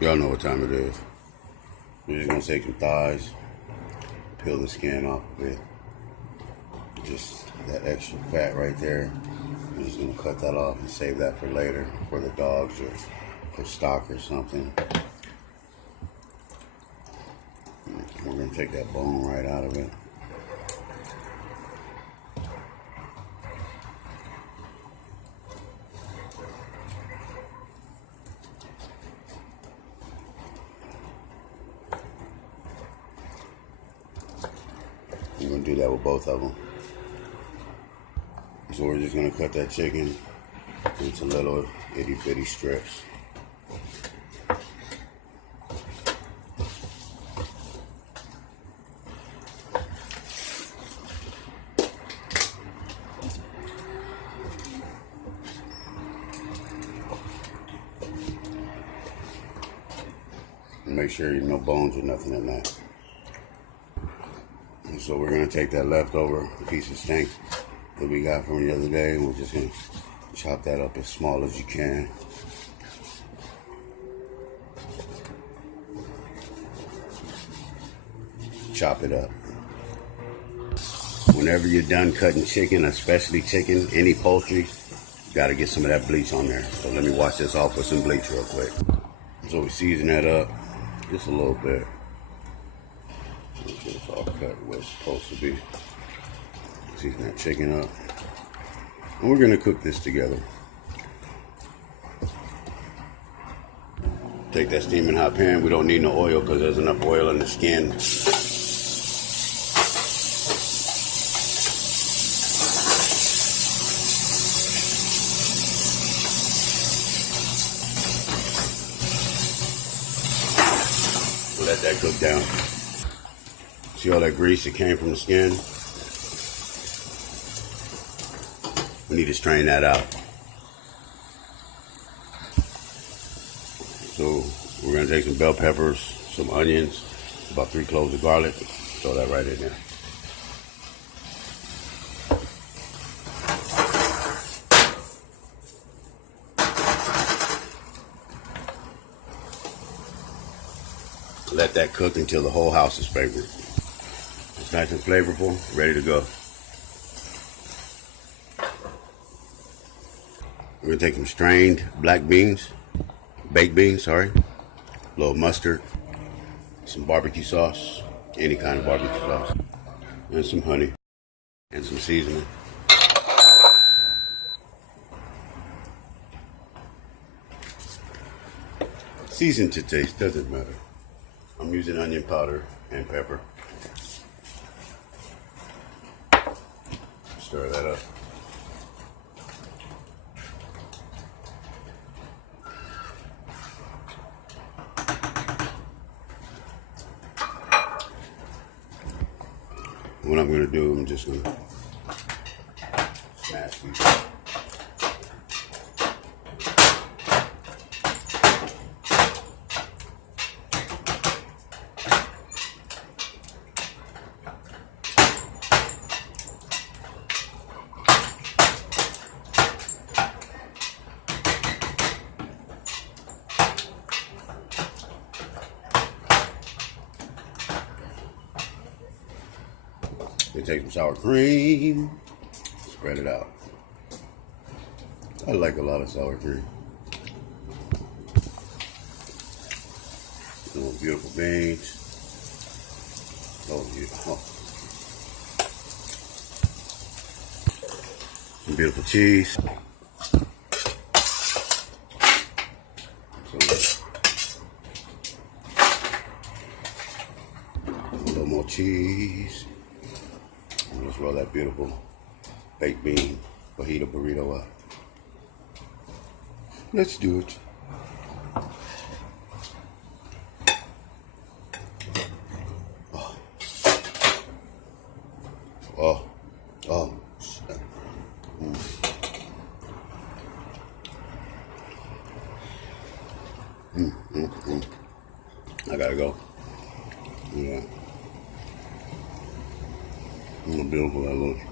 Y'all know what time it is. We're just gonna take some thighs, peel the skin off of it. Just that extra fat right there. We're just gonna cut that off and save that for later, for the dogs or for stock or something. We're gonna take that bone right out of it. We're gonna do that with both of them. So we're just gonna cut that chicken into little itty bitty strips. And make sure you no bones or nothing in that. And so we're gonna take that leftover piece of steak that we got from the other day, and we're just gonna chop that up as small as you can. Chop it up. Whenever you're done cutting chicken, especially chicken, any poultry, you gotta get some of that bleach on there. So let me wash this off with some bleach real quick. So we season that up just a little bit. Make sure it's all cut where it's supposed to be. Season that chicken up. And we're gonna cook this together. Take that steaming hot pan. We don't need no oil because there's enough oil in the skin. Let that cook down. See all that grease that came from the skin? We need to strain that out. So we're gonna take some bell peppers, some onions, about 3 cloves of garlic. Throw that right in there. Let that cook until the whole house is flavored. It's nice and flavorful, ready to go. We're gonna take some strained black beans, baked beans, sorry, a little mustard, some barbecue sauce, any kind of barbecue sauce, and some honey, and some seasoning. Season to taste, doesn't matter. I'm using onion powder and pepper. Stir that up. What I'm going to do, I'm just going to smash these. We take some sour cream, spread it out. I like a lot of sour cream. Some beautiful beans. Oh, yeah. Oh. Some beautiful cheese. A little more cheese. Let's roll that beautiful baked bean fajita burrito up. Let's do it. Oh. Oh. Oh. I gotta go. Yeah. How beautiful that looks.